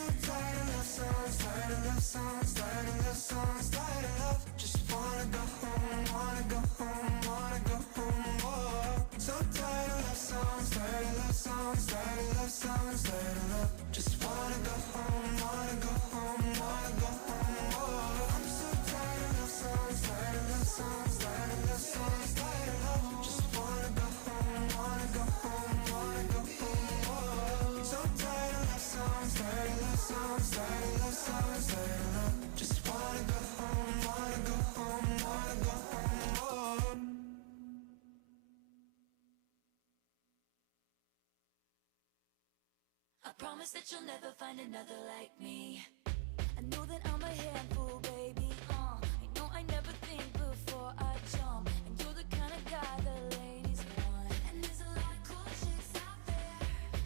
so tired of love songs, tired of love songs, tired of love songs, tired of love. Just wanna go home, wanna go home, wanna go home. Oh, so tired of love songs, tired of love songs, tired of love songs, tired of love. Just wanna go home, wanna go home, wanna go home. Oh, I'm so tired of love songs, tired of love songs, tired of love songs, tired of love. Just wanna go home, wanna go home, wanna go home. Oh, so tired of love songs, tired of love songs, tired of love songs, tired of love. Just wanna go home, wanna go home, wanna go home. Oh. I promise that you'll never find another like me. I know that I'm a handful, baby. I know I never think before I jump, and you're the kind of guy the ladies want. And there's a lot of cool chicks out there.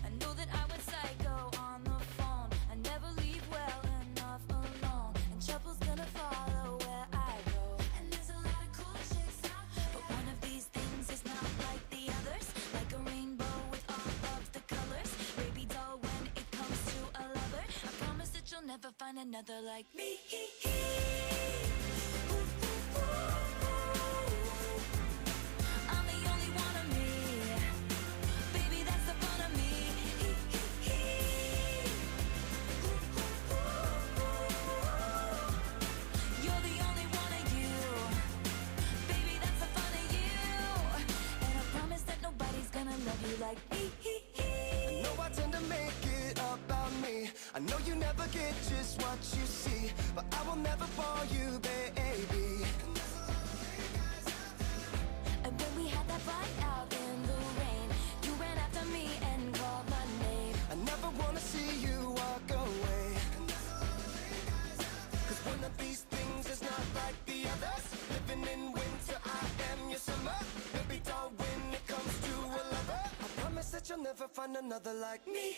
I know that I went psycho on the phone. I never leave well enough alone, and trouble's gonna follow where I go. And there's a lot of cool chicks out there, but one of these things is not like the others. Like a rainbow with all of the colors, baby doll, when it comes to a lover, I promise that you'll never find another like me. I'm the only one of me, baby, that's the fun of me. You're the only one of you, baby, that's the fun of you. And I promise that nobody's gonna love you like me. I know I tend to make it about me. I know you never get just what you see, but I will never fall you, baby. And when we had that fight out in the rain, you ran after me and called my name. I never wanna see you walk away, 'cause one of these things is not like the others. Living in winter, I am your summer. Baby doll, when it comes to a lover, I promise that you'll never find another like me.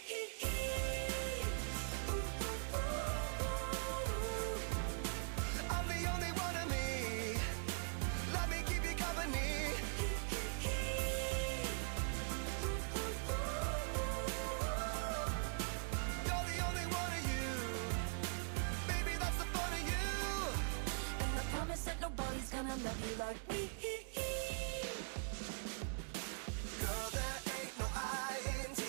I'm the only one of me. Let me keep you company. You're the only one of you, baby, that's the fun of you. And I promise that nobody's gonna love you like me. Girl, there ain't no INT.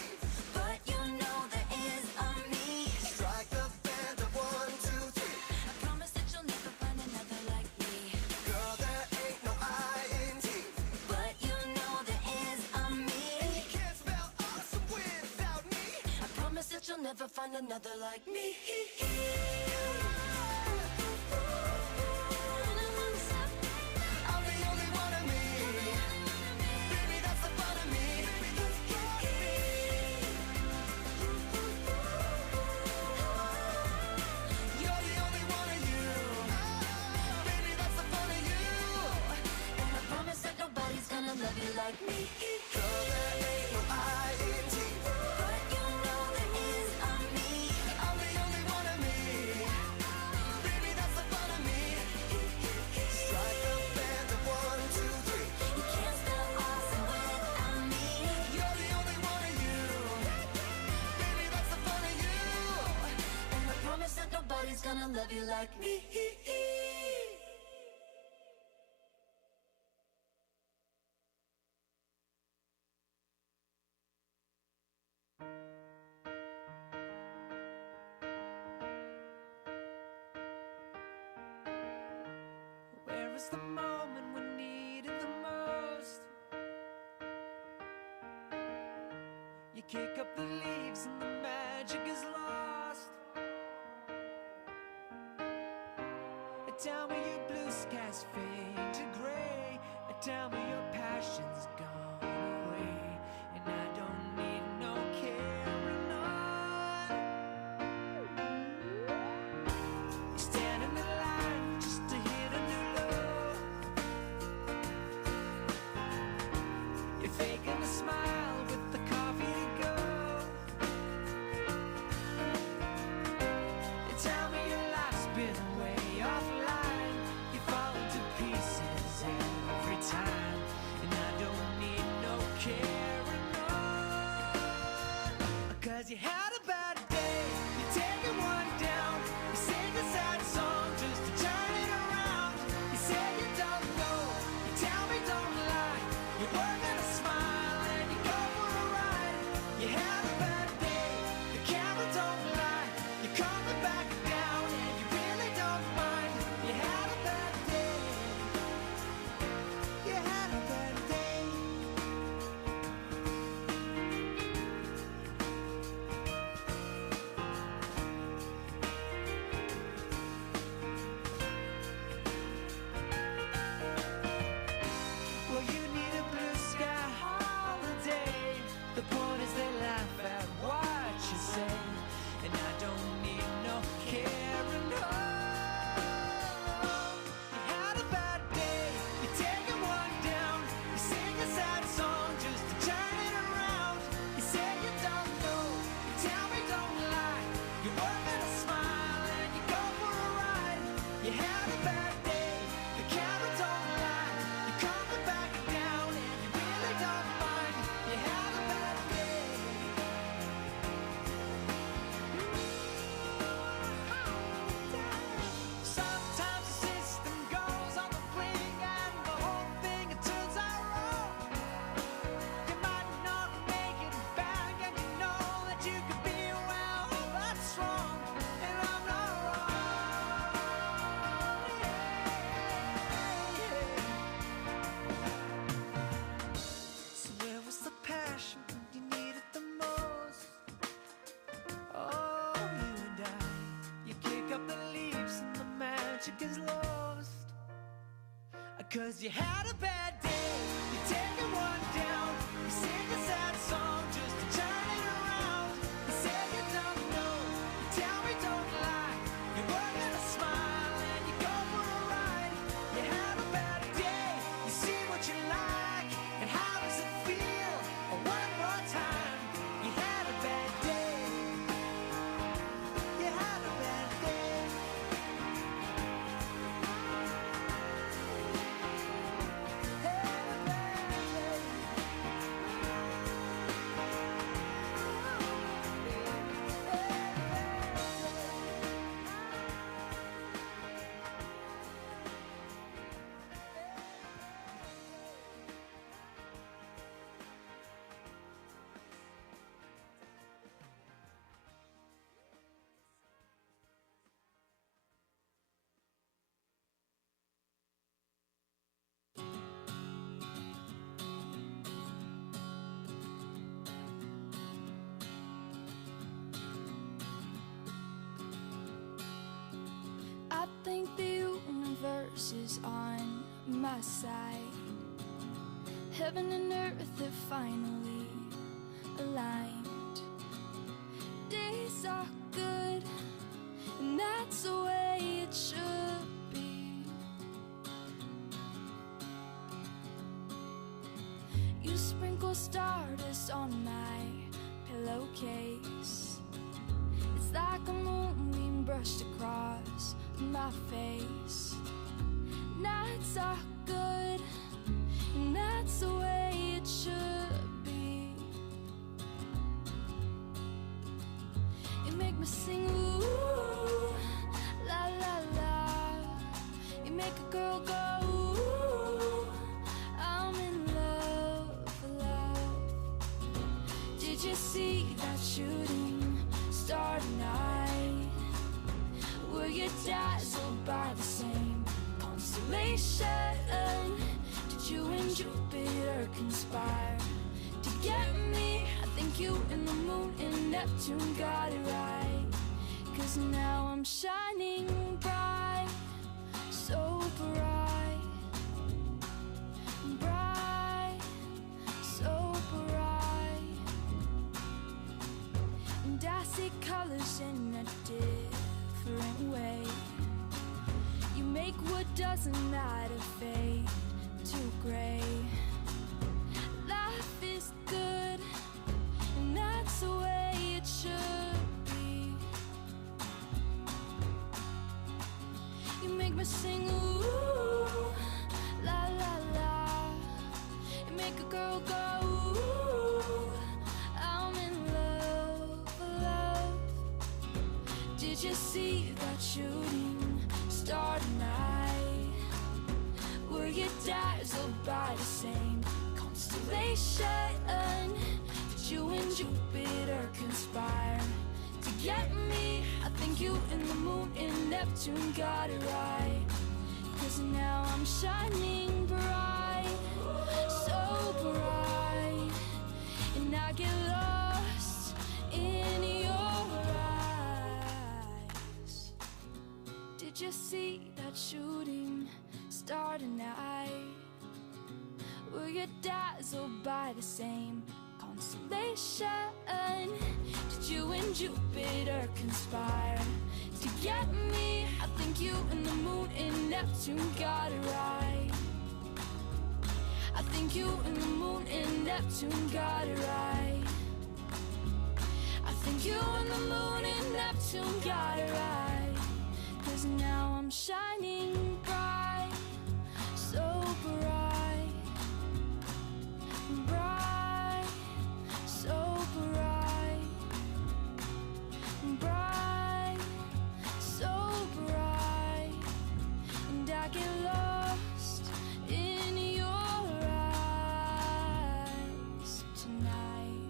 But you know there is a me. Strike the band of 1, 2, 3. I promise that you'll never find another like me. Girl, there ain't no INT. But you know there is a me. And you can't spell awesome without me. I promise that you'll never find another like me. I'm the only one of me. Baby, that's the fun of me. You're the only one of you. Baby, that's the fun of you. And I promise that nobody's gonna love you like me. Girl, there ain't no INT. But you know there is a me. I'm the only one of me. Baby, that's the fun of me. Strike the band of 1, 2, 3. You can't spell awesome without me. You're the only one of you. Baby, that's the fun of you. And I promise that nobody's gonna love you like me. Where is the moment we need it the most? You kick up the leaves and the magic is lost. Tell me your blue skies fade to gray. Tell me your passion's gone away, and I don't need no carrying on. You stand in the line just to hit a new low. You're faking a smile with the coffee to go. You tell me your life's been way offline. You fall into pieces every time, and I don't need no carrying on. 'Cause you had a bad day, you take it 'cause you had a bad day. You take it one down, you sing a sad song just to turn it around. You say you don't know, you tell me don't lie. You work on a smile and you go for a ride. You have a bad day, you see what you like, and how does it feel? Oh, one more time, you had a bad day. You had a bad day. I think the universe is on my side. Heaven and earth have finally aligned. Days are good, and that's the way it should be. You sprinkle stardust on my pillowcase. It's like a moonbeam brushed across my face. Nights are good, and that's the way it should be. You make me sing ooh, la la la. You make a girl go ooh, I'm in love, love. Did you see that shooting star tonight? Were you dazzled by the same constellation? Did you and Jupiter conspire to get me? I think you and the moon and Neptune got it right. 'Cause now I'm shining bright, so bright, bright, so bright. And I see colors in a different way. You make what doesn't matter fade to gray. Life is good, and that's the way it should be. You make me sing ooh, la la la. You make a girl go ooh, I'm in love, love. Did you see that shooting star tonight? Were you dazzled by the same constellation? Did you and Jupiter conspire to get me? I think you and the moon and Neptune got it right. 'Cause now I'm shining bright, so bright. And I get lost in your eyes. Did you see that shooting star tonight? Were you dazzled by the same constellation? Did you and Jupiter conspire to get me? I think you and the moon and Neptune got it right. I think you and the moon and Neptune got it right. I think you and the moon and Neptune got it right. 'Cause now I'm shining bright, so bright, bright, so bright, bright, so bright. And I get lost in your eyes tonight.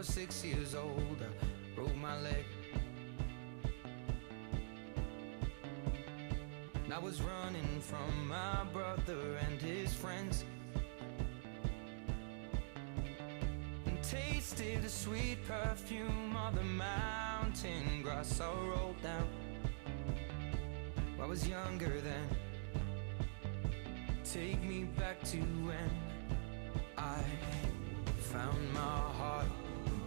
was 6 years old, I broke my leg. And I was running from my brother and his friends, and tasted the sweet perfume of the mountain grass I rolled down. I was younger then. Take me back to when I found my heart,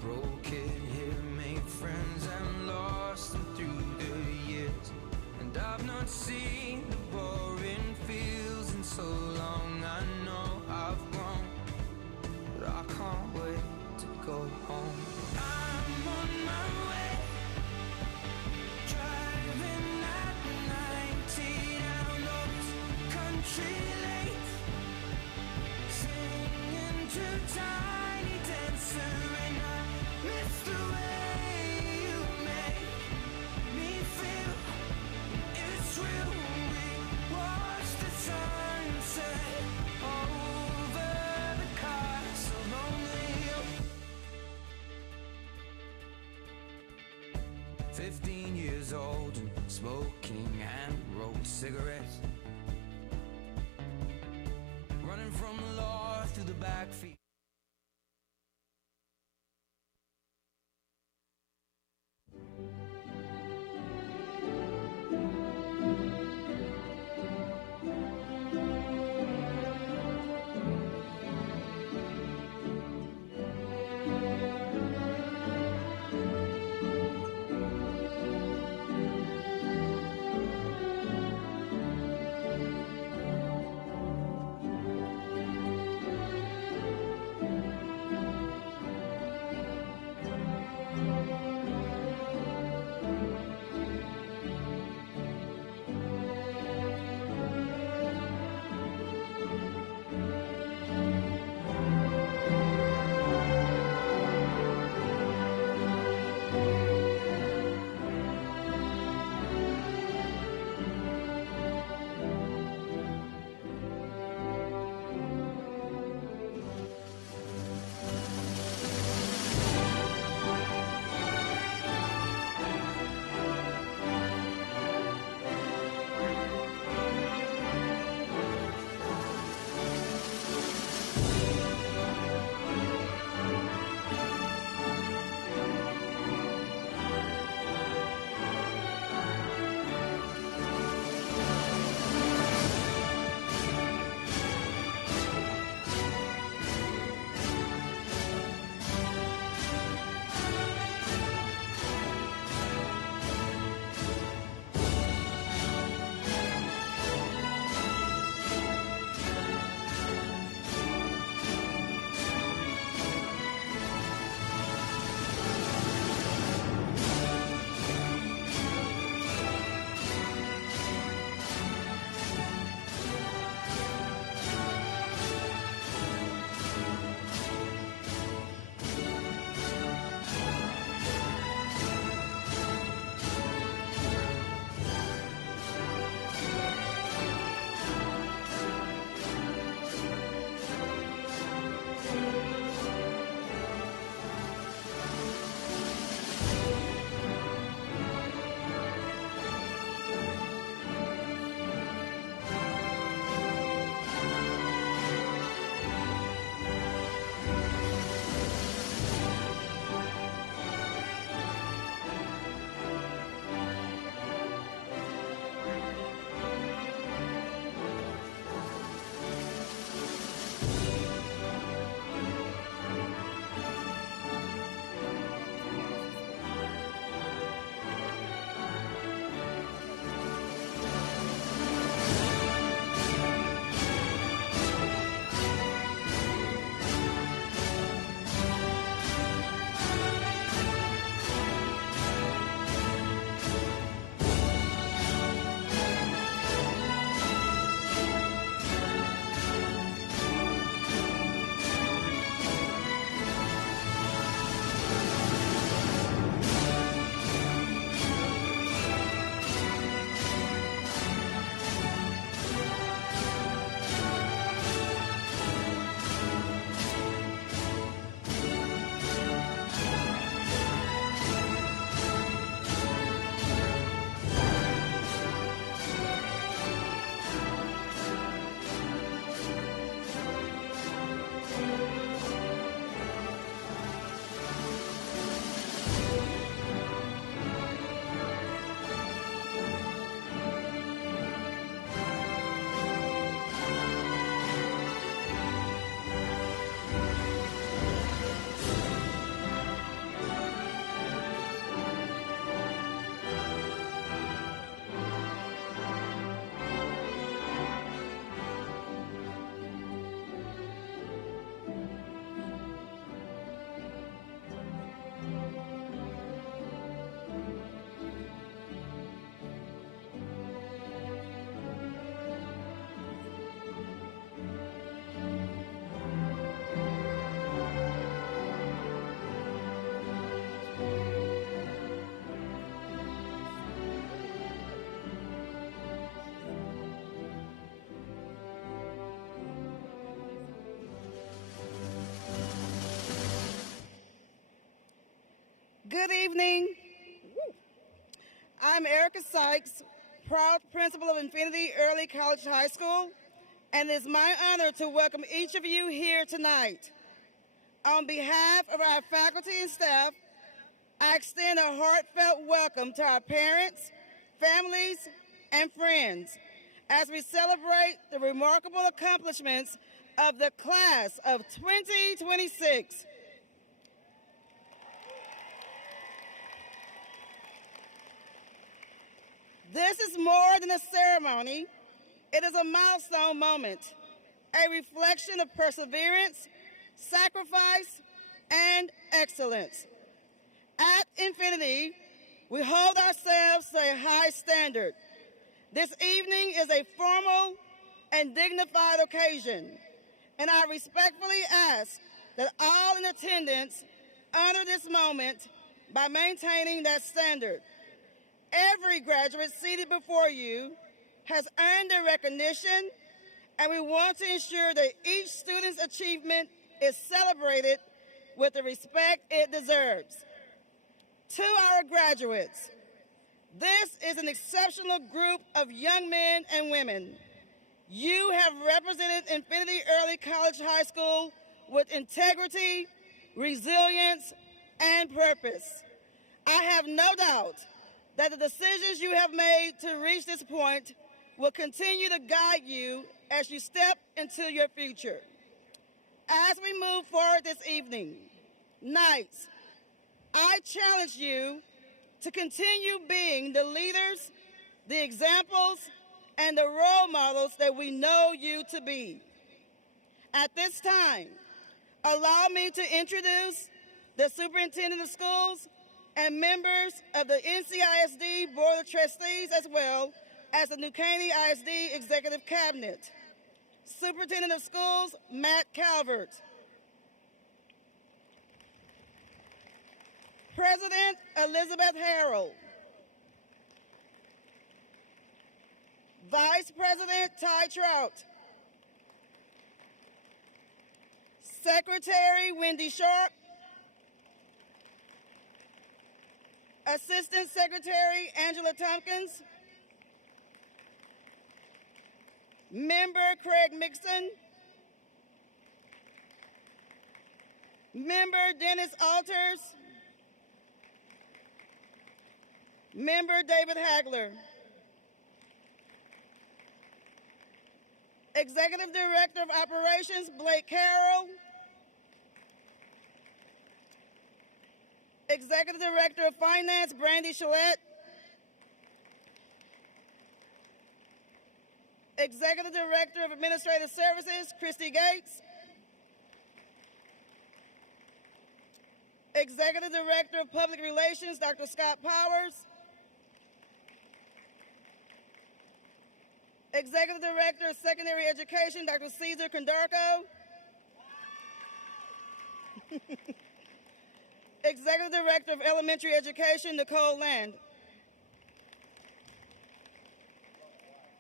broke it here, made friends and lost them through the years. And I've not seen the boring fields in so long. I know I've grown, but I can't wait to go home. I'm on my way, driving at 90 down those country lanes, singing to Tiny Dancer, and I miss the way you make me feel. It's real. We watch the sunset over the castle on the hill. 15 years old and smoking and rolled cigarettes, running from the law through the backfield. Good evening. I'm Erica Sykes, proud principal of Infinity Early College High School, and it is my honor to welcome each of you here tonight. On behalf of our faculty and staff, I extend a heartfelt welcome to our parents, families, and friends as we celebrate the remarkable accomplishments of the class of 2026. This is more than a ceremony. It is a milestone moment, a reflection of perseverance, sacrifice, and excellence. At Infinity, we hold ourselves to a high standard. This evening is a formal and dignified occasion, and I respectfully ask that all in attendance honor this moment by maintaining that standard. Every graduate seated before you has earned their recognition, and we want to ensure that each student's achievement is celebrated with the respect it deserves. To our graduates, this is an exceptional group of young men and women. You have represented Infinity Early College High School with integrity, resilience, and purpose. I have no doubt that the decisions you have made to reach this point will continue to guide you as you step into your future. As we move forward this evening, Knights, I challenge you to continue being the leaders, the examples, and the role models that we know you to be. At this time, allow me to introduce the Superintendent of Schools and members of the NCISD Board of Trustees, as well as the new Caney ISD Executive Cabinet. Superintendent of Schools, Matt Calvert. President Elizabeth Harrell. Vice President Ty Trout. Secretary Wendy Sharp. Assistant Secretary Angela Tompkins. Member Craig Mixon. Member Dennis Alters. Member David Hagler. Executive Director of Operations Blake Carroll. Executive Director of Finance Brandy Chalette. Executive Director of Administrative Services Christy Gates. Executive Director of Public Relations Dr. Scott Powers. Executive Director of Secondary Education Dr. Cesar Condarco. Executive Director of Elementary Education, Nicole Land.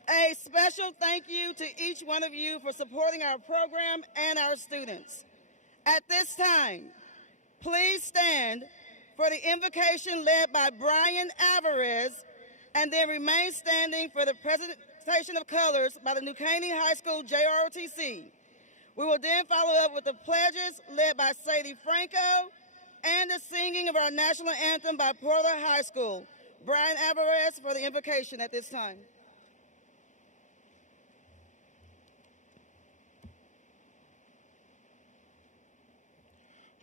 A special thank you to each one of you for supporting our program and our students. At this time, please stand for the invocation led by Brian Alvarez, and then remain standing for the presentation of colors by the New Caney High School JROTC. We will then follow up with the pledges led by Sadie Franco, and the singing of our national anthem by Porter High School. Brian Alvarez for the invocation at this time.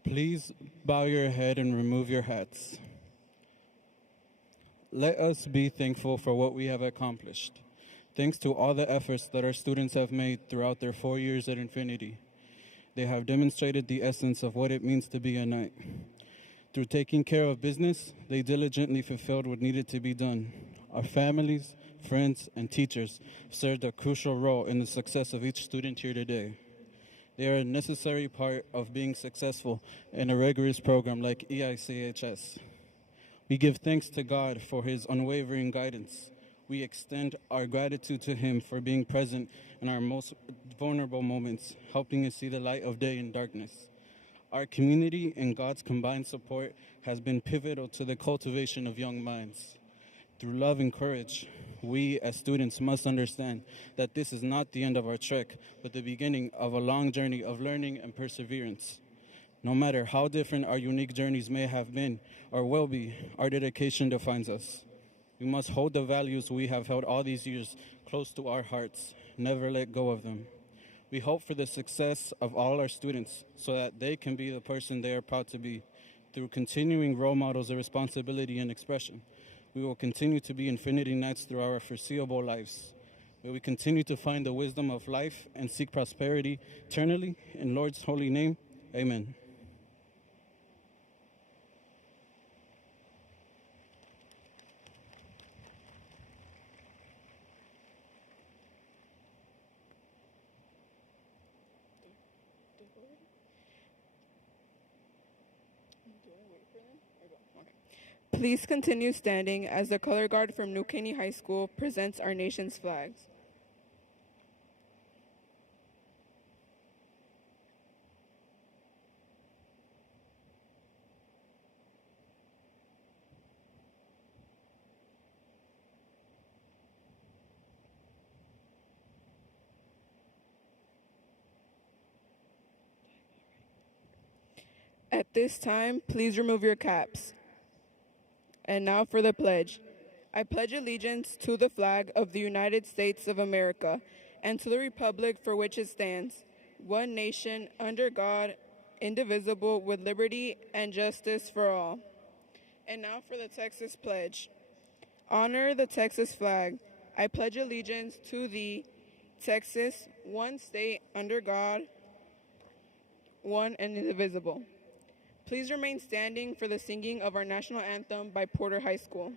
Please bow your head and remove your hats. Let us be thankful for what we have accomplished. Thanks to all the efforts that our students have made throughout their 4 years at Infinity. They have demonstrated the essence of what it means to be a Knight. Through taking care of business, they diligently fulfilled what needed to be done. Our families, friends, and teachers served a crucial role in the success of each student here today. They are a necessary part of being successful in a rigorous program like EICHS. We give thanks to God for His unwavering guidance. We extend our gratitude to Him for being present in our most vulnerable moments, helping us see the light of day in darkness. Our community and God's combined support has been pivotal to the cultivation of young minds. Through love and courage, we as students must understand that this is not the end of our trek, but the beginning of a long journey of learning and perseverance. No matter how different our unique journeys may have been or will be, our dedication defines us. We must hold the values we have held all these years close to our hearts, never let go of them. We hope for the success of all our students so that they can be the person they are proud to be. Through continuing role models of responsibility and expression, we will continue to be Infinity Knights through our foreseeable lives. May we continue to find the wisdom of life and seek prosperity eternally. In Lord's holy name, amen. Please continue standing as the color guard from New Caney High School presents our nation's flags. At this time, please remove your caps. And now for the pledge. I pledge allegiance to the flag of the United States of America and to the republic for which it stands, one nation, under God, indivisible, with liberty and justice for all. And now for the Texas pledge. Honor the Texas flag. I pledge allegiance to the Texas, one state, under God, one and indivisible. Please remain standing for the singing of our national anthem by Porter High School.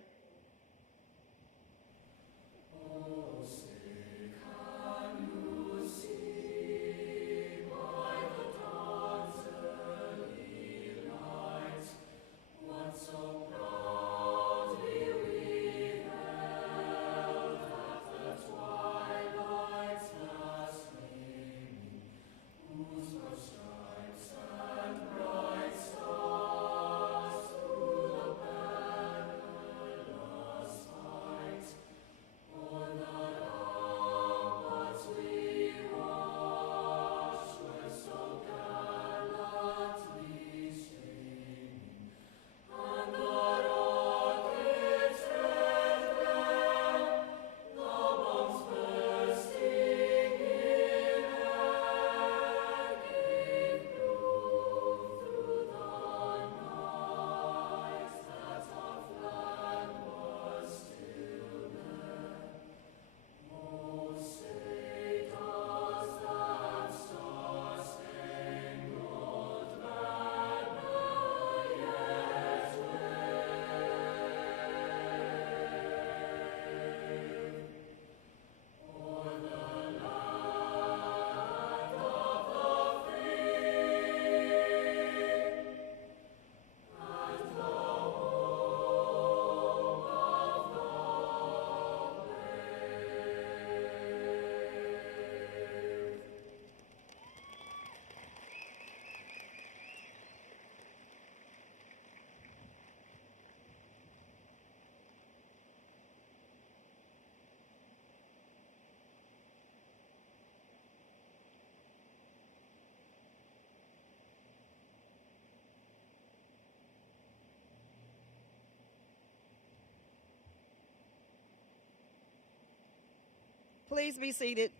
Please be seated.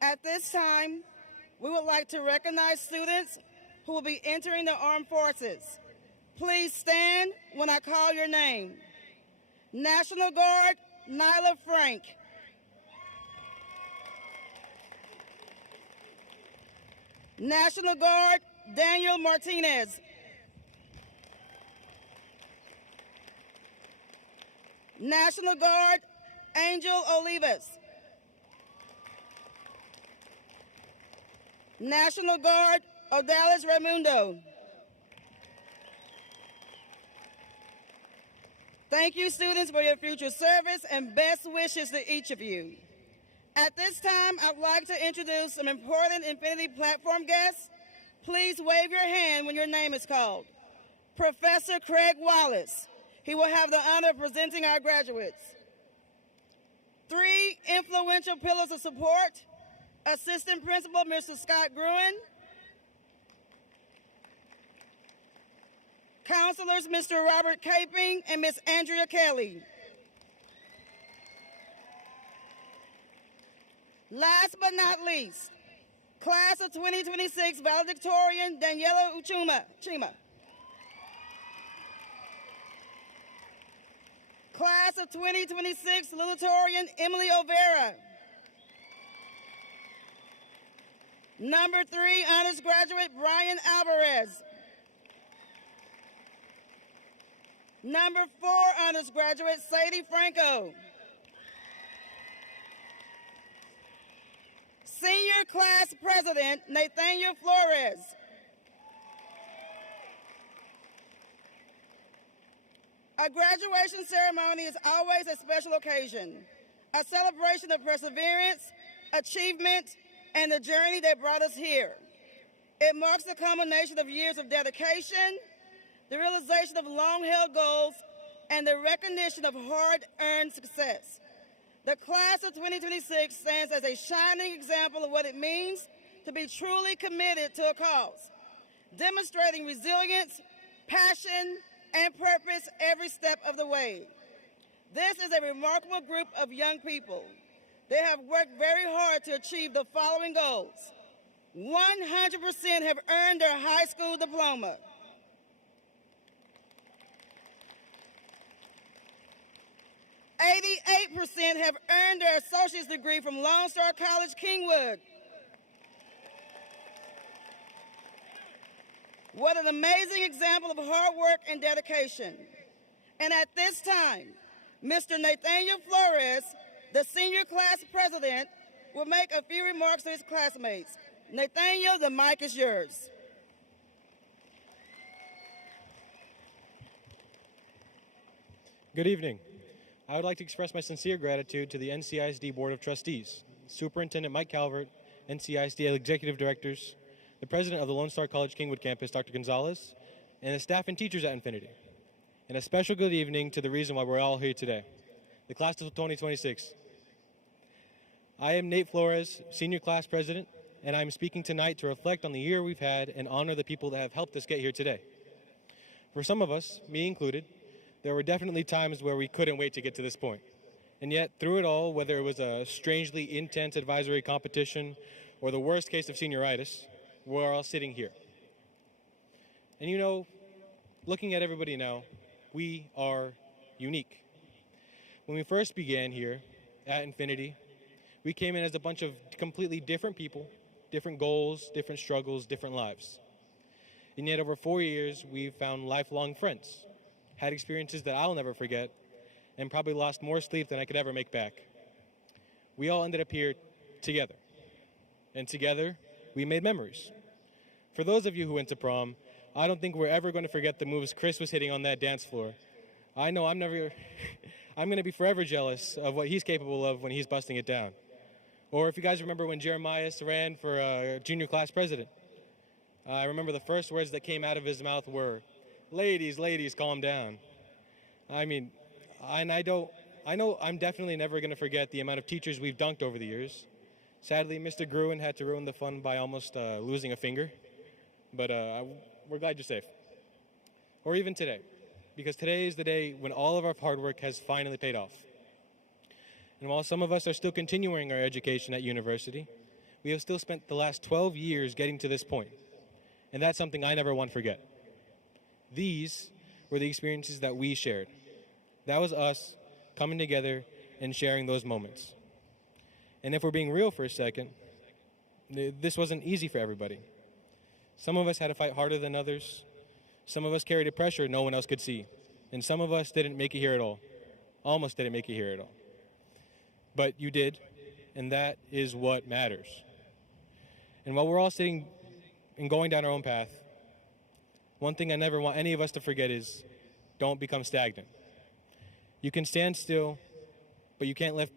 At this time, we would like to recognize students who will be entering the armed forces. Please stand when I call your name. National Guard, Nyla Frank. National Guard, Daniel Martinez. National Guard, Angel Olivas. National Guard, Odalis Raimundo. Thank you, students, for your future service, and best wishes to each of you. At this time, I'd like to introduce some important Infinity platform guests. Please wave your hand when your name is called. Professor Craig Wallace. He will have the honor of presenting our graduates. 3 influential pillars of support. Assistant Principal, Mr. Scott Gruen. Counselors, Mr. Robert Caping and Ms. Andrea Kelly. Last but not least, Class of 2026 Valedictorian, Daniela Chima. Class of 2026 Salutatorian, Emily O'Vera. Number 3, honors graduate, Brian Alvarez. Number 4, honors graduate, Sadie Franco. Senior class president, Nathaniel Flores. A graduation ceremony is always a special occasion, a celebration of perseverance, achievement, and the journey that brought us here. It marks the culmination of years of dedication, the realization of long-held goals, and the recognition of hard-earned success. The class of 2026 stands as a shining example of what it means to be truly committed to a cause, demonstrating resilience, passion, and purpose every step of the way. This is a remarkable group of young people. They have worked very hard to achieve the following goals. 100% have earned their high school diploma. 88% have earned their associate's degree from Lone Star College, Kingwood. What an amazing example of hard work and dedication. And at this time, Mr. Nathaniel Flores, the senior class president, will make a few remarks to his classmates. Nathaniel, the mic is yours. Good evening. I would like to express my sincere gratitude to the NCISD Board of Trustees, Superintendent Mike Calvert, NCISD Executive Directors, the President of the Lone Star College Kingwood Campus, Dr. Gonzalez, and the staff and teachers at Infinity. And a special good evening to the reason why we're all here today, the Class of 2026. I am Nate Flores, Senior Class President, and I'm speaking tonight to reflect on the year we've had and honor the people that have helped us get here today. For some of us, me included, there were definitely times where we couldn't wait to get to this point. And yet, through it all, whether it was a strangely intense advisory competition or the worst case of senioritis, we're all sitting here. And you know, looking at everybody now, we are unique. When we first began here at Infinity, we came in as a bunch of completely different people, different goals, different struggles, different lives. And yet over 4 years, we've found lifelong friends, had experiences that I'll never forget, and probably lost more sleep than I could ever make back. We all ended up here together. And together, we made memories. For those of you who went to prom, I don't think we're ever going to forget the moves Chris was hitting on that dance floor. I know I'm going to be forever jealous of what he's capable of when he's busting it down. Or if you guys remember when Jeremiah ran for junior class president, I remember the first words that came out of his mouth were, ladies, ladies, calm down. I mean, I know I'm definitely never going to forget the amount of teachers we've dunked over the years. Sadly, Mr. Gruen had to ruin the fun by almost losing a finger, but we're glad you're safe. Or even today, because today is the day when all of our hard work has finally paid off. And while some of us are still continuing our education at university, we have still spent the last 12 years getting to this point, and that's something I never want to forget. These were the experiences that we shared. That was us coming together and sharing those moments. And if we're being real for a second, this wasn't easy for everybody. Some of us had to fight harder than others. Some of us carried a pressure no one else could see. And some of us didn't make it here at all. Almost didn't make it here at all. But you did, and that is what matters. And while we're all sitting and going down our own path, one thing I never want any of us to forget is don't become stagnant. You can stand still, but you can't lift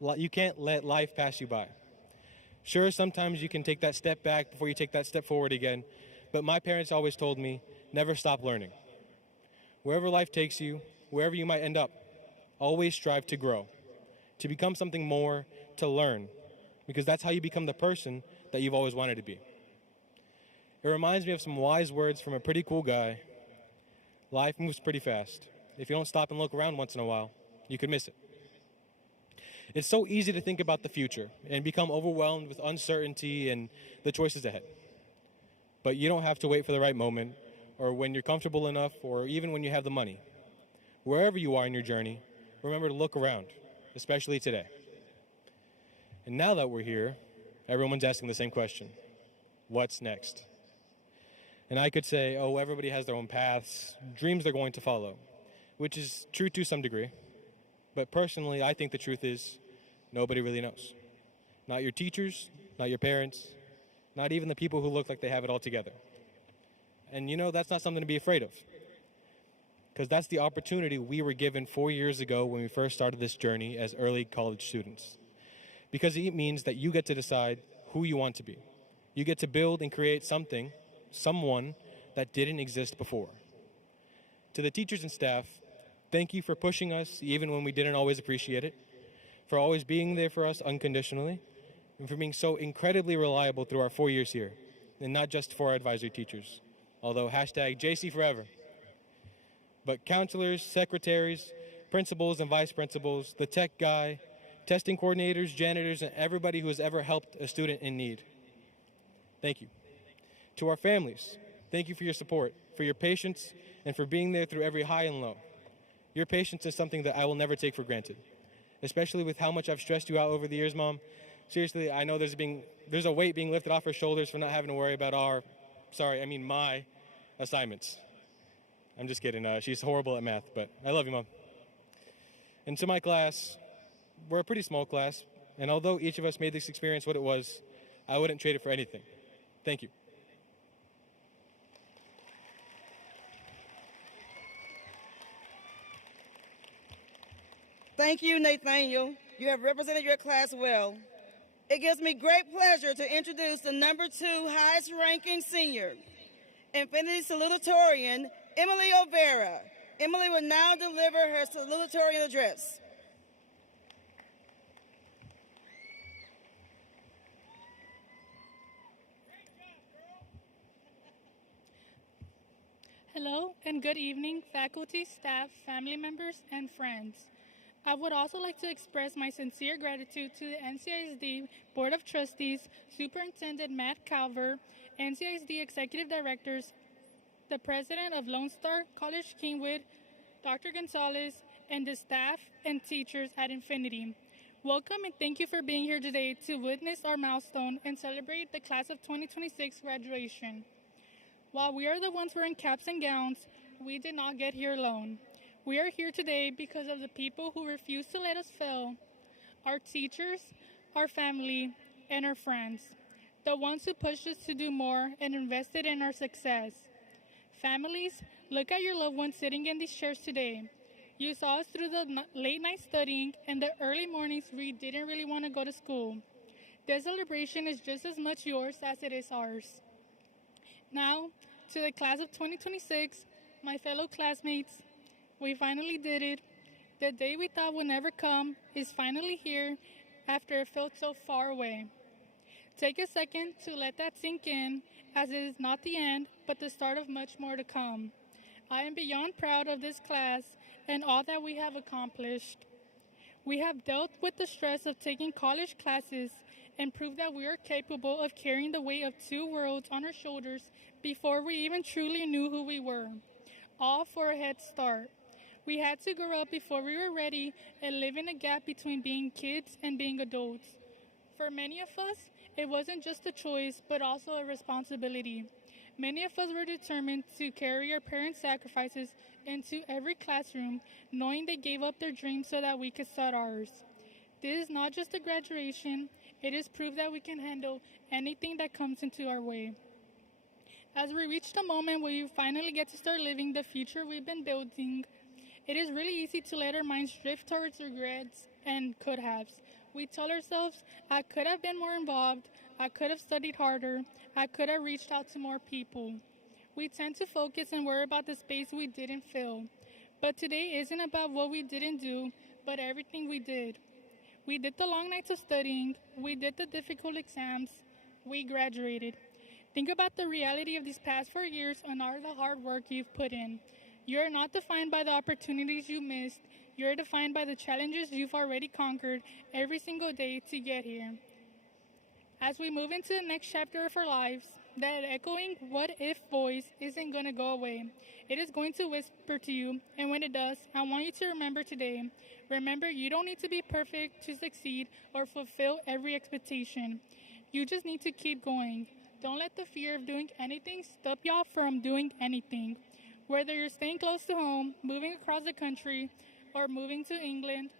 You can't let life pass you by. Sure, sometimes you can take that step back before you take that step forward again, but my parents always told me, never stop learning. Wherever life takes you, wherever you might end up, always strive to grow, to become something more, to learn, because that's how you become the person that you've always wanted to be. It reminds me of some wise words from a pretty cool guy. Life moves pretty fast. If you don't stop and look around once in a while, you could miss it. It's so easy to think about the future and become overwhelmed with uncertainty and the choices ahead. But you don't have to wait for the right moment or when you're comfortable enough or even when you have the money. Wherever you are in your journey, remember to look around, especially today. And now that we're here, everyone's asking the same question. What's next? And I could say, oh, everybody has their own paths, dreams they're going to follow, which is true to some degree. But personally, I think the truth is nobody really knows. Not your teachers, not your parents, not even the people who look like they have it all together. And you know, that's not something to be afraid of, because that's the opportunity we were given 4 years ago when we first started this journey as early college students. Because it means that you get to decide who you want to be. You get to build and create something, someone that didn't exist before. To the teachers and staff, thank you for pushing us even when we didn't always appreciate it, for always being there for us unconditionally, and for being so incredibly reliable through our 4 years here, and not just for our advisory teachers, although hashtag JC forever. But counselors, secretaries, principals and vice principals, the tech guy, testing coordinators, janitors, and everybody who has ever helped a student in need. Thank you. To our families, thank you for your support, for your patience, and for being there through every high and low. Your patience is something that I will never take for granted, especially with how much I've stressed you out over the years, Mom. Seriously, I know there's a weight being lifted off our shoulders for not having to worry about my assignments. I'm just kidding. She's horrible at math, but I love you, Mom. And to my class, we're a pretty small class, and although each of us made this experience what it was, I wouldn't trade it for anything. Thank you. Thank you, Nathaniel. You have represented your class well. It gives me great pleasure to introduce the number 2 highest ranking senior, Infinity Salutatorian, Emily O'Vera. Emily will now deliver her salutatorian address. Hello and good evening, faculty, staff, family members, and friends. I would also like to express my sincere gratitude to the NCISD Board of Trustees, Superintendent Matt Calver, NCISD Executive Directors, the President of Lone Star College Kingwood, Dr. Gonzalez, and the staff and teachers at Infinity. Welcome and thank you for being here today to witness our milestone and celebrate the class of 2026 graduation. While we are the ones wearing caps and gowns, we did not get here alone. We are here today because of the people who refuse to let us fail, our teachers, our family, and our friends, the ones who pushed us to do more and invested in our success. Families, look at your loved ones sitting in these chairs today. You saw us through the late night studying and the early mornings we didn't really want to go to school. This celebration is just as much yours as it is ours. Now, to the class of 2026, my fellow classmates, we finally did it. The day we thought would never come is finally here after it felt so far away. Take a second to let that sink in, as it is not the end, but the start of much more to come. I am beyond proud of this class and all that we have accomplished. We have dealt with the stress of taking college classes and proved that we are capable of carrying the weight of 2 worlds on our shoulders before we even truly knew who we were, all for a head start. We had to grow up before we were ready and live in a gap between being kids and being adults. For many of us, it wasn't just a choice, but also a responsibility. Many of us were determined to carry our parents' sacrifices into every classroom, knowing they gave up their dreams so that we could start ours. This is not just a graduation, it is proof that we can handle anything that comes into our way. As we reach the moment where we finally get to start living the future we've been building, it is really easy to let our minds drift towards regrets and could-haves, We tell ourselves, I could have been more involved, I could have studied harder, I could have reached out to more people. We tend to focus and worry about the space we didn't fill. But today isn't about what we didn't do, but everything we did. We did the long nights of studying, we did the difficult exams, we graduated. Think about the reality of these past 4 years and all the hard work you've put in. You're not defined by the opportunities you missed, you're defined by the challenges you've already conquered every single day to get here. As we move into the next chapter of our lives, that echoing what if voice isn't going to go away. It is going to whisper to you, and when it does, I want you to remember today. Remember, you don't need to be perfect to succeed or fulfill every expectation. You just need to keep going. Don't let the fear of doing anything stop y'all from doing anything. Whether you're staying close to home, moving across the country, or moving to England,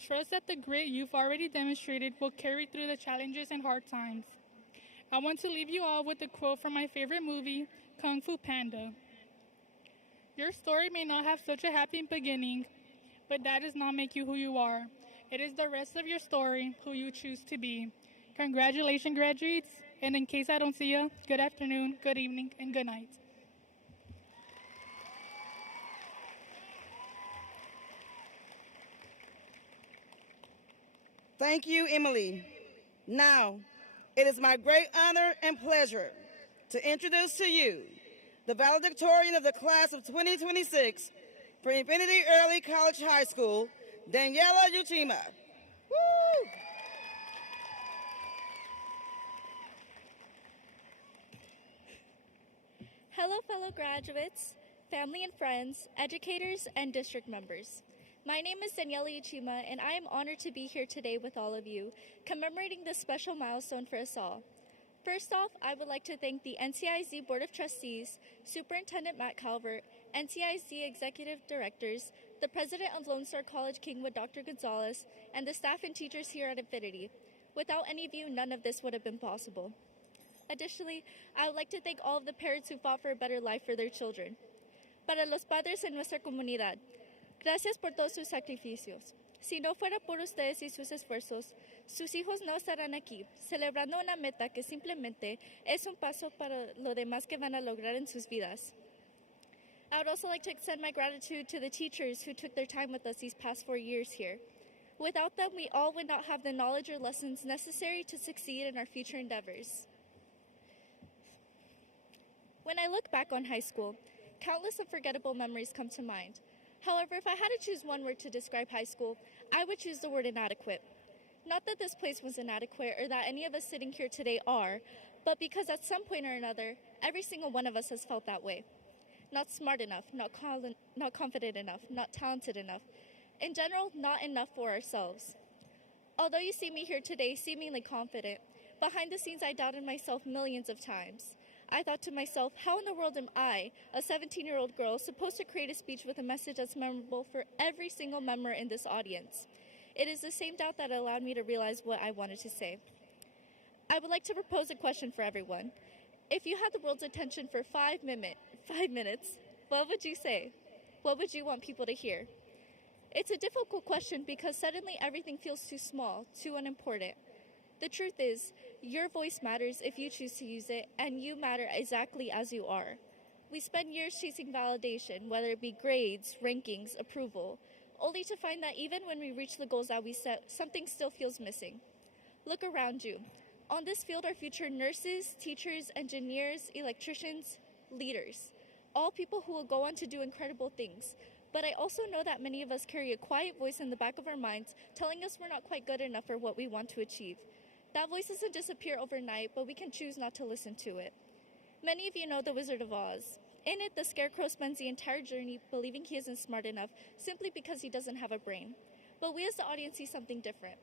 trust that the grit you've already demonstrated will carry through the challenges and hard times. I want to leave you all with a quote from my favorite movie, Kung Fu Panda. Your story may not have such a happy beginning, but that does not make you who you are. It is the rest of your story who you choose to be. Congratulations, graduates, and in case I don't see you, good afternoon, good evening, and good night. Thank you, Emily. Now, it is my great honor and pleasure to introduce to you the valedictorian of the class of 2026 for Infinity Early College High School, Daniela Uchima. Woo! Hello, fellow graduates, family and friends, educators, and district members. My name is Daniela Uchima, and I am honored to be here today with all of you, commemorating this special milestone for us all. First off, I would like to thank the NCISD Board of Trustees, Superintendent Matt Calvert, NCISD Executive Directors, the President of Lone Star College Kingwood, Dr. Gonzalez, and the staff and teachers here at Infinity. Without any of you, none of this would have been possible. Additionally, I would like to thank all of the parents who fought for a better life for their children. Para los padres en nuestra comunidad, gracias por todos sus sacrificios. Si no fuera por ustedes y sus esfuerzos, sus hijos no estarán aquí, celebrando una meta que simplemente es un paso para lo demás que van a lograr en sus vidas. I would also like to extend my gratitude to the teachers who took their time with us these past 4 years here. Without them, we all would not have the knowledge or lessons necessary to succeed in our future endeavors. When I look back on high school, countless unforgettable memories come to mind. However, if I had to choose one word to describe high school, I would choose the word inadequate. Not that this place was inadequate or that any of us sitting here today are, but because at some point or another, every single one of us has felt that way. Not smart enough, not confident enough, not talented enough. In general, not enough for ourselves. Although you see me here today seemingly confident, behind the scenes I doubted myself millions of times. I thought to myself, how in the world am I, a 17-year-old girl, supposed to create a speech with a message that's memorable for every single member in this audience? It is the same doubt that allowed me to realize what I wanted to say. I would like to propose a question for everyone. If you had the world's attention for 5 minutes, what would you say? What would you want people to hear? It's a difficult question because suddenly everything feels too small, too unimportant. The truth is, your voice matters if you choose to use it, and you matter exactly as you are. We spend years chasing validation, whether it be grades, rankings, approval, only to find that even when we reach the goals that we set, something still feels missing. Look around you. On this field are future nurses, teachers, engineers, electricians, leaders, all people who will go on to do incredible things. But I also know that many of us carry a quiet voice in the back of our minds telling us we're not quite good enough for what we want to achieve. That voice doesn't disappear overnight, but we can choose not to listen to it. Many of you know The Wizard of Oz. In it, the Scarecrow spends the entire journey believing he isn't smart enough simply because he doesn't have a brain. But we as the audience see something different.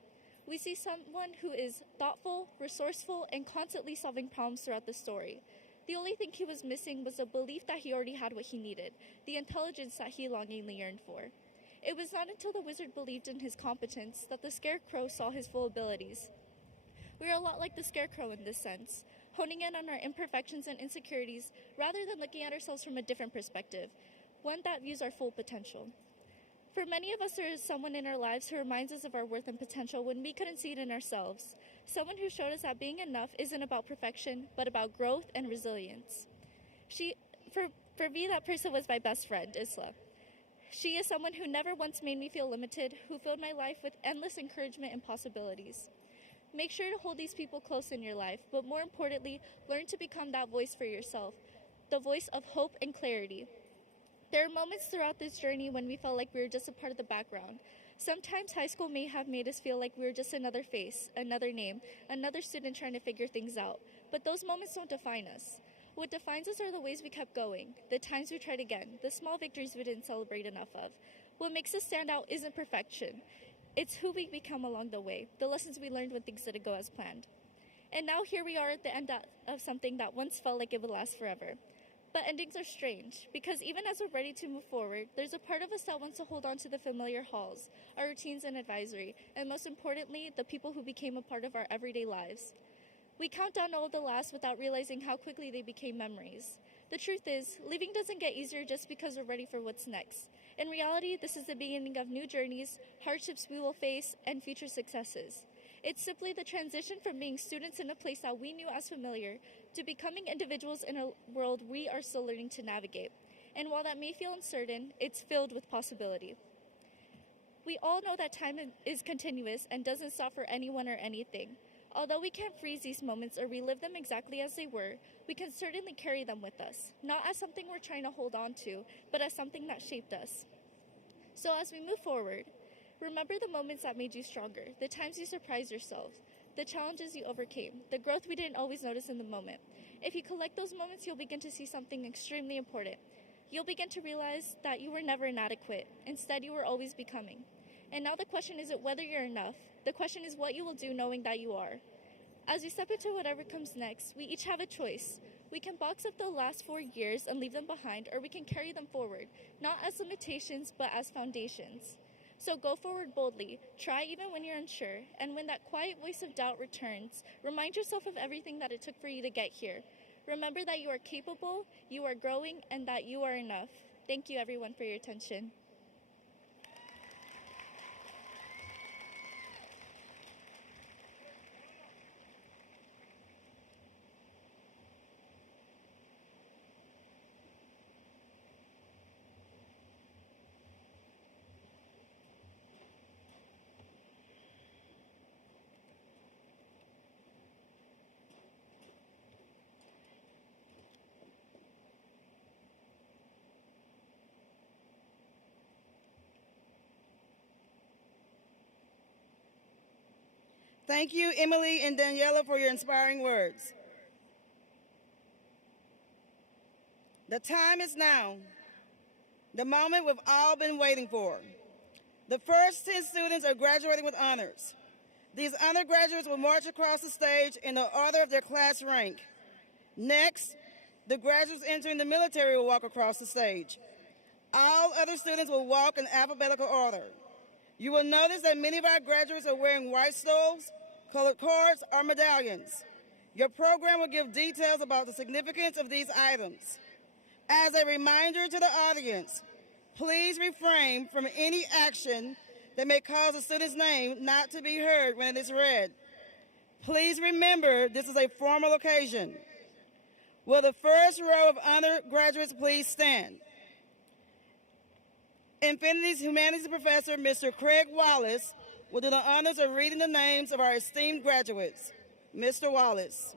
We see someone who is thoughtful, resourceful, and constantly solving problems throughout the story. The only thing he was missing was a belief that he already had what he needed, the intelligence that he longingly yearned for. It was not until the wizard believed in his competence that the Scarecrow saw his full abilities. We are a lot like the Scarecrow in this sense, honing in on our imperfections and insecurities rather than looking at ourselves from a different perspective, one that views our full potential. For many of us, there is someone in our lives who reminds us of our worth and potential when we couldn't see it in ourselves. Someone who showed us that being enough isn't about perfection, but about growth and resilience. For me, that person was my best friend, Isla. She is someone who never once made me feel limited, who filled my life with endless encouragement and possibilities. Make sure to hold these people close in your life, but more importantly, learn to become that voice for yourself, the voice of hope and clarity. There are moments throughout this journey when we felt like we were just a part of the background. Sometimes high school may have made us feel like we were just another face, another name, another student trying to figure things out. But those moments don't define us. What defines us are the ways we kept going, the times we tried again, the small victories we didn't celebrate enough of. What makes us stand out isn't perfection. It's who we become along the way, the lessons we learned when things didn't go as planned. And now here we are at the end of something that once felt like it would last forever. But endings are strange, because even as we're ready to move forward, there's a part of us that wants to hold on to the familiar halls, our routines and advisory, and most importantly, the people who became a part of our everyday lives. We count down all the last without realizing how quickly they became memories. The truth is, leaving doesn't get easier just because we're ready for what's next. In reality, this is the beginning of new journeys, hardships we will face, and future successes. It's simply the transition from being students in a place that we knew as familiar to becoming individuals in a world we are still learning to navigate. And while that may feel uncertain, it's filled with possibility. We all know that time is continuous and doesn't stop for anyone or anything. Although we can't freeze these moments or relive them exactly as they were, we can certainly carry them with us, not as something we're trying to hold on to, but as something that shaped us. So as we move forward, remember the moments that made you stronger, the times you surprised yourself, the challenges you overcame, the growth we didn't always notice in the moment. If you collect those moments, you'll begin to see something extremely important. You'll begin to realize that you were never inadequate. Instead, you were always becoming. And now the question isn't whether you're enough. The question is what you will do knowing that you are. As we step into whatever comes next, we each have a choice. We can box up the last 4 years and leave them behind, or we can carry them forward, not as limitations, but as foundations. So go forward boldly, try even when you're unsure, and when that quiet voice of doubt returns, remind yourself of everything that it took for you to get here. Remember that you are capable, you are growing, and that you are enough. Thank you everyone for your attention. Thank you, Emily and Daniela, for your inspiring words. The time is now, the moment we've all been waiting for. The first 10 students are graduating with honors. These undergraduates will march across the stage in the order of their class rank. Next, the graduates entering the military will walk across the stage. All other students will walk in alphabetical order. You will notice that many of our graduates are wearing white stoles, colored cards, or medallions. Your program will give details about the significance of these items. As a reminder to the audience, please refrain from any action that may cause a student's name not to be heard when it is read. Please remember this is a formal occasion. Will the first row of undergraduates please stand? Infinity's Humanities Professor, Mr. Craig Wallace, will do the honors of reading the names of our esteemed graduates. Mr. Wallace.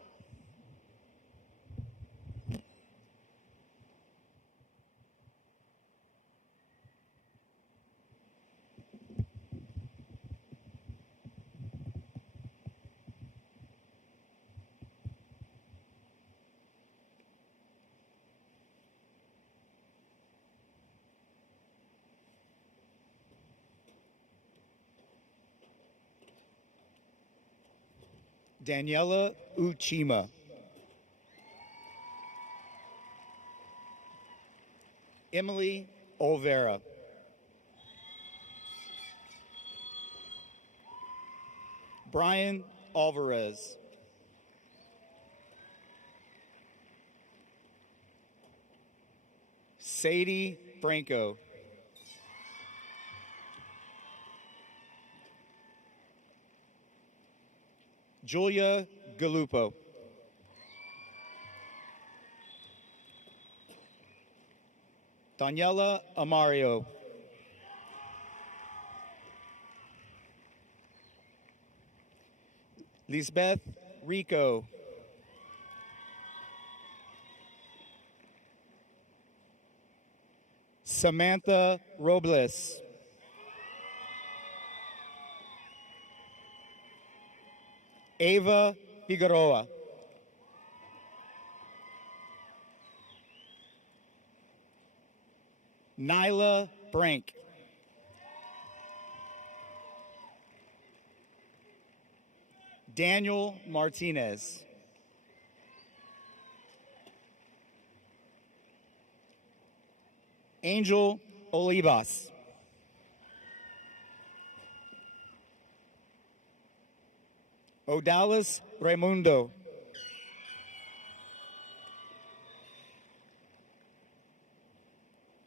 Daniela Uchima. Emily Olvera. Brian Alvarez. Sadie Franco. Julia Galupo. Daniela Amario. Lisbeth Rico. Samantha Robles. Ava Figueroa. Nyla Brank. Daniel Martinez. Angel Olivas. Odalis Raimundo.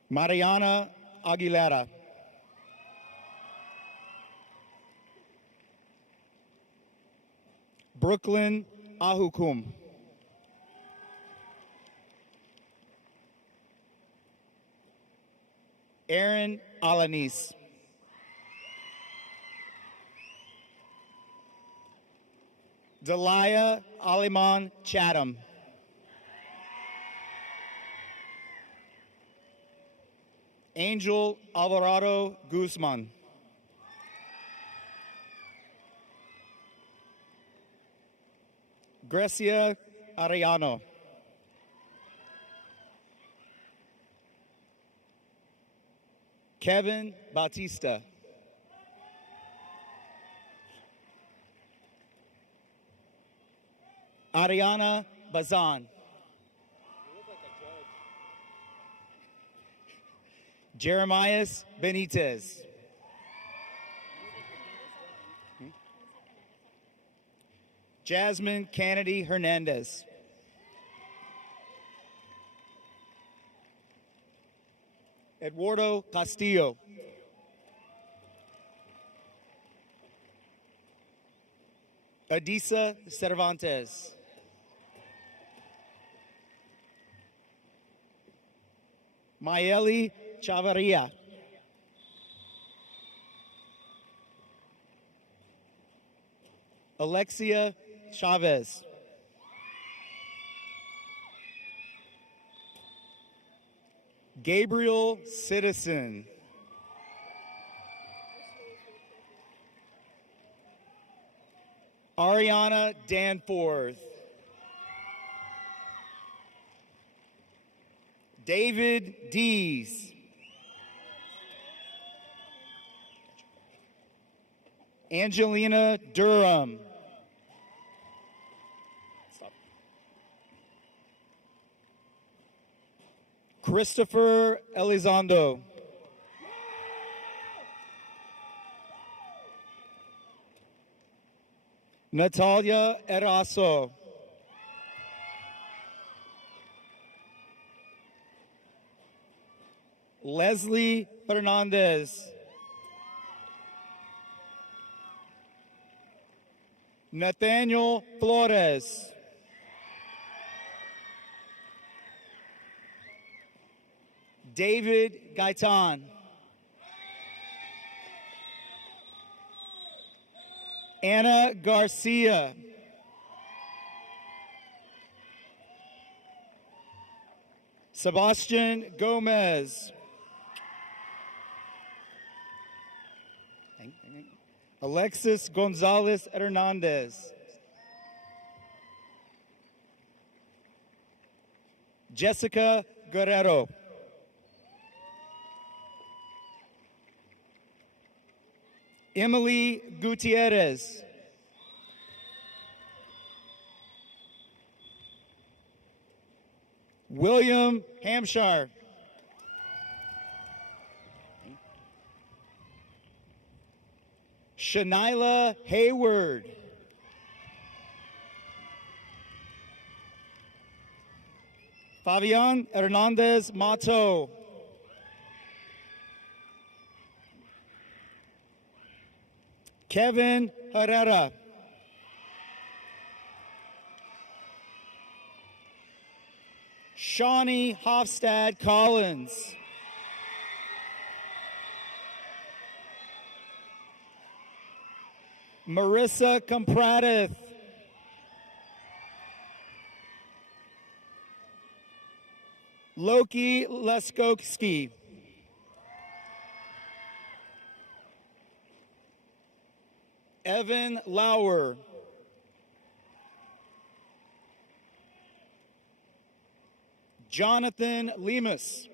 Mariana Aguilera. Brooklyn Ahukum. Aaron Alanis. Delia Aliman Chatham. Angel Alvarado Guzman. Grecia Arellano. Kevin Bautista. Ariana Bazan. Jeremias Benitez. Jasmine Kennedy Hernandez. Eduardo Castillo. Adisa Cervantes. Mayeli Chavarria. Alexia Chavez. Gabriel Citizen. Ariana Danforth. David Dees. Angelina Durham. Christopher Elizondo. Natalia Eraso. Leslie Fernandez. Nathaniel Flores. David Gaitan. Anna Garcia. Sebastian Gomez. Alexis Gonzalez Hernandez. Jessica Guerrero. Emily Gutierrez. William Hampshire. Shanila Hayward. Fabian Hernandez Mato. Kevin Herrera. Shawnee Hofstad Collins. Marissa Compratith. Loki Leskowski. Evan Lauer. Jonathan Lemus.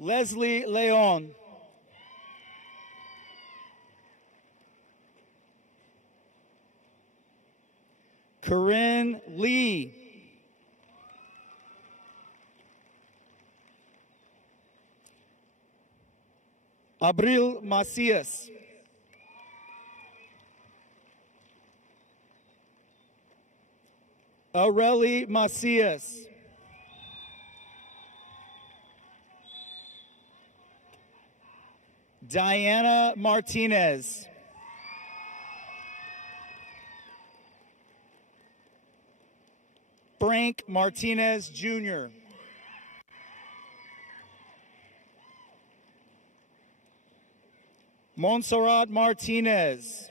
Leslie Leon. Corinne Lee. Abril Macias. Aurelie Macias. Diana Martinez. Frank Martinez Jr. Montserrat Martinez.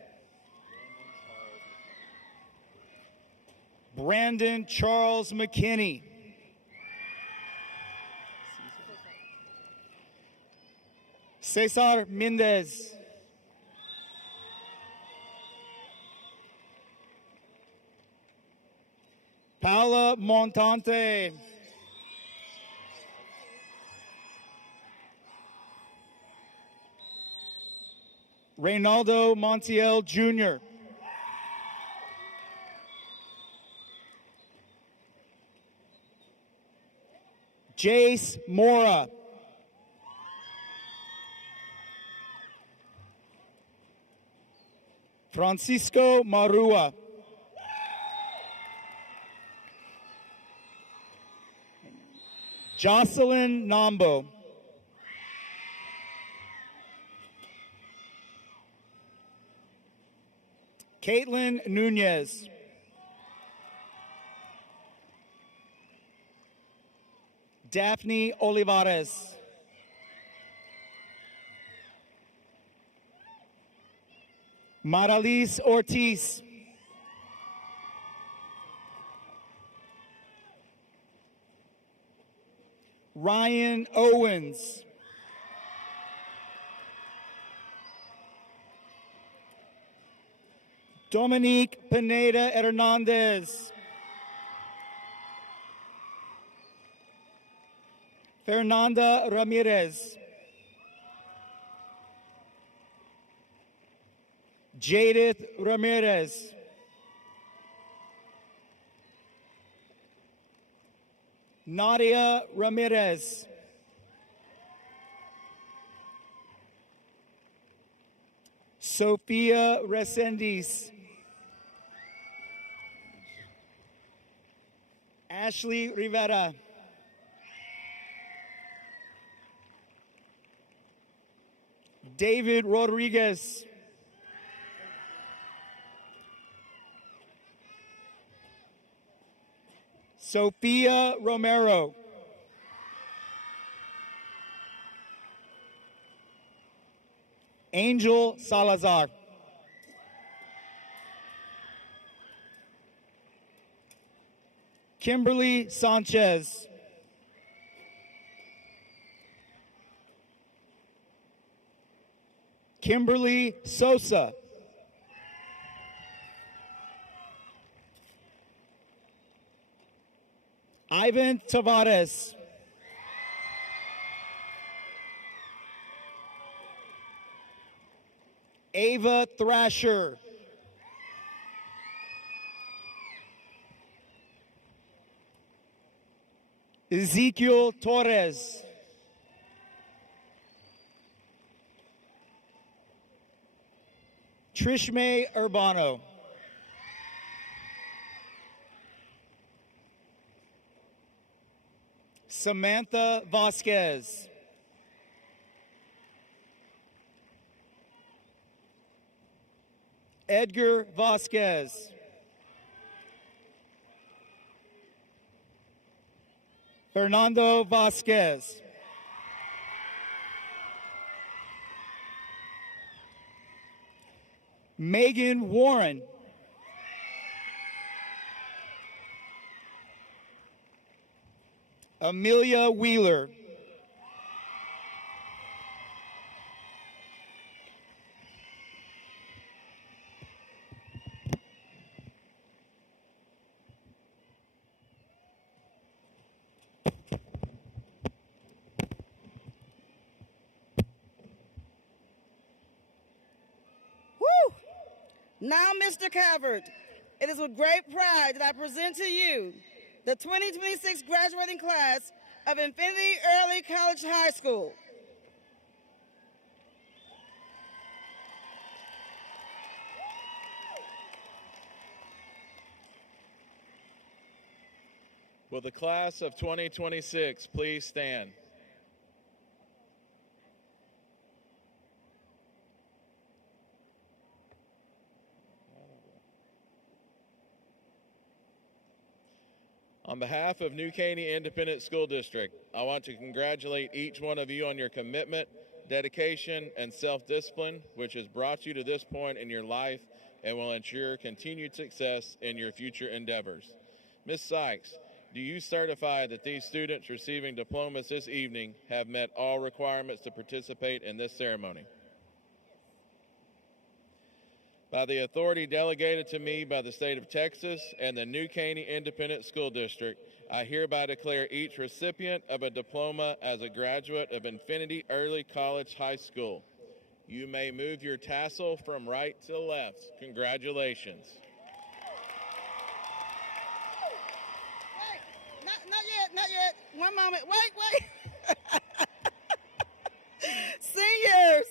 Brandon Charles McKinney. Cesar Mendez. Paula Montante. Reynaldo Montiel Jr. Jace Mora. Francisco Marua. Jocelyn Nambo. Caitlin Nunez. Daphne Olivares. Maralice Ortiz. Ryan Owens. Dominique Pineda Hernandez. Fernanda Ramirez. Jadith Ramirez. Nadia Ramirez. Sophia Resendiz. Ashley Rivera. David Rodriguez. Sophia Romero. Angel Salazar. Kimberly Sanchez. Kimberly Sosa. Ivan Tavares. Ava Thrasher. Ezekiel Torres. Trishme Urbano. Samantha Vasquez. Edgar Vasquez. Fernando Vasquez. Megan Warren. Amelia Wheeler. Now, Mr. Calvert, it is with great pride that I present to you the 2026 graduating class of Infinity Early College High School. Will the class of 2026 please stand? On behalf of New Caney Independent School District, I want to congratulate each one of you on your commitment, dedication, and self-discipline, which has brought you to this point in your life and will ensure continued success in your future endeavors. Ms. Sykes, do you certify that these students receiving diplomas this evening have met all requirements to participate in this ceremony? By the authority delegated to me by the state of Texas and the New Caney Independent School District, I hereby declare each recipient of a diploma as a graduate of Infinity Early College High School. You may move your tassel from right to left. Congratulations. Wait, not yet. One moment, wait. Seniors,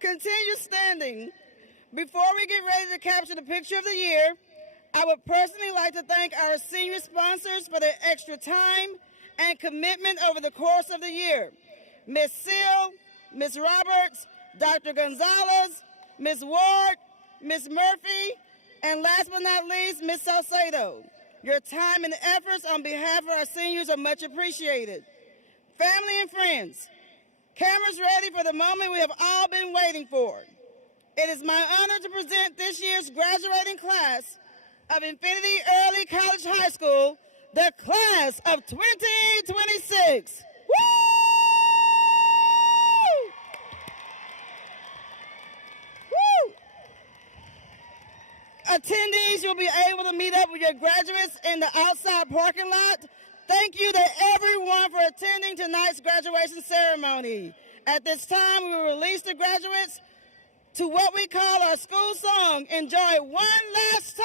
continue standing. Before we get ready to capture the picture of the year, I would personally like to thank our senior sponsors for their extra time and commitment over the course of the year. Ms. Seal, Ms. Roberts, Dr. Gonzalez, Ms. Ward, Ms. Murphy, and last but not least, Ms. Salcedo. Your time and efforts on behalf of our seniors are much appreciated. Family and friends, cameras ready for the moment we have all been waiting for. It is my honor to present this year's graduating class of Infinity Early College High School, the class of 2026. Woo! Woo! Attendees, you'll be able to meet up with your graduates in the outside parking lot. Thank you to everyone for attending tonight's graduation ceremony. At this time, we will release the graduates to what we call our school song. Enjoy one last time.